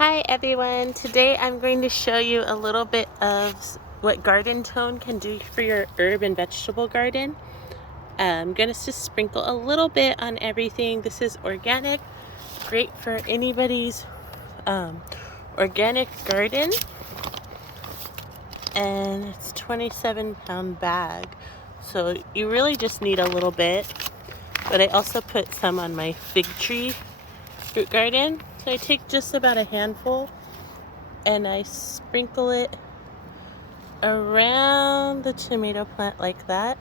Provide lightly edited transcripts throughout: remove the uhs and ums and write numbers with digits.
Hi everyone, today I'm going to show you a little bit of what Garden Tone can do for your herb and vegetable garden. I'm going to just sprinkle a little bit on everything. This is organic, great for anybody's organic garden, and it's a 27-pound bag, so you really just need a little bit. But I also put some on my fig tree fruit garden. So I take just about a handful and I sprinkle it around the tomato plant like that.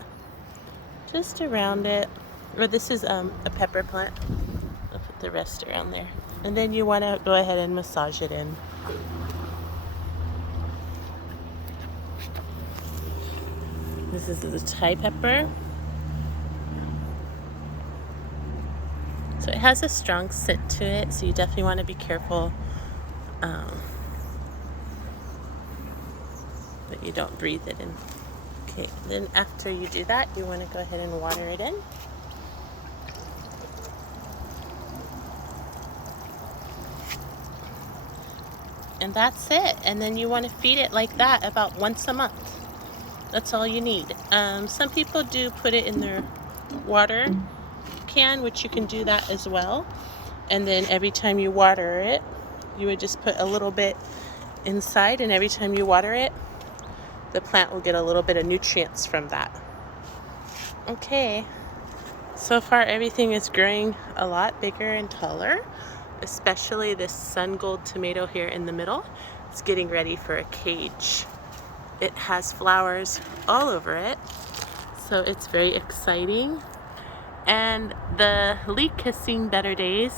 Just around it. Or this is a pepper plant. I'll put the rest around there. And then you want to go ahead and massage it in. This is the Thai pepper. So it has a strong scent to it, so you definitely want to be careful that you don't breathe it in. Okay, then after you do that, you want to go ahead and water it in. And that's it. And then you want to feed it like that about once a month. That's all you need. Some people do put it in their water can, which you can do that as well. And then every time you water it, you would just put a little bit inside, and every time you water it, the plant will get a little bit of nutrients from that. Okay, so far everything is growing a lot bigger and taller, especially this sun gold tomato here in the middle. It's getting ready for a cage. It has flowers all over it, so it's very exciting. And the leek has seen better days.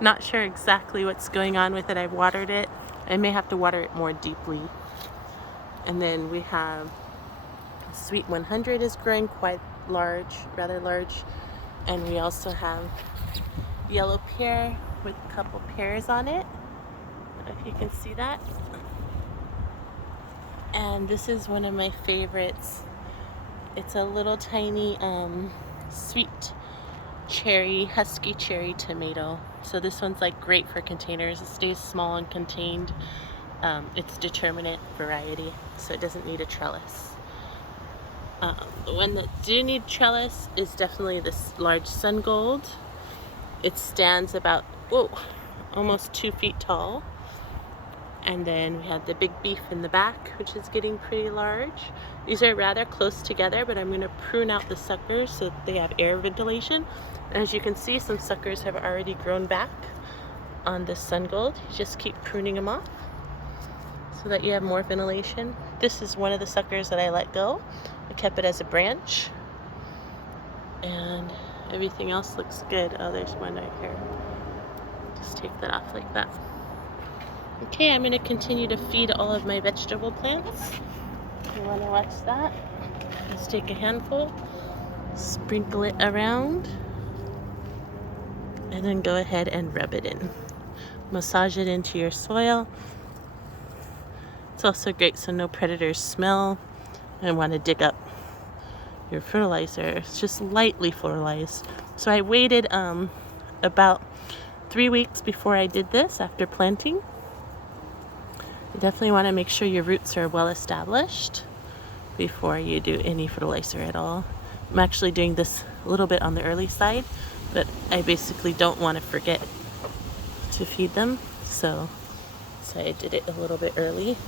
Not sure exactly what's going on with it. I've watered it. I may have to water it more deeply. And then we have Sweet 100 is growing quite large, rather large. And we also have yellow pear with a couple pears on it. I don't know if you can see that. And this is one of my favorites. It's a little tiny sweet cherry, husky cherry tomato. So this one's like great for containers. It stays small and contained. It's determinate variety, so it doesn't need a trellis. The one that do need trellis is definitely this large sun gold. It stands about, almost 2 feet tall. And then we have the big beef in the back, which is getting pretty large. These are rather close together, but I'm going to prune out the suckers so that they have air ventilation. And as you can see, some suckers have already grown back on this sun gold. You just keep pruning them off so that you have more ventilation. This is one of the suckers that I let go. I kept it as a branch. And everything else looks good. Oh, there's one right here. Just take that off like that. Okay, I'm going to continue to feed all of my vegetable plants. You want to watch that? Let's take a handful, sprinkle it around, and then go ahead and rub it in. Massage it into your soil. It's also great so no predators smell and want to dig up your fertilizer. It's just lightly fertilized. So I waited about 3 weeks before I did this after planting. You definitely want to make sure your roots are well established before you do any fertilizer at all. I'm actually doing this a little bit on the early side, but I basically don't want to forget to feed them, so I did it a little bit early.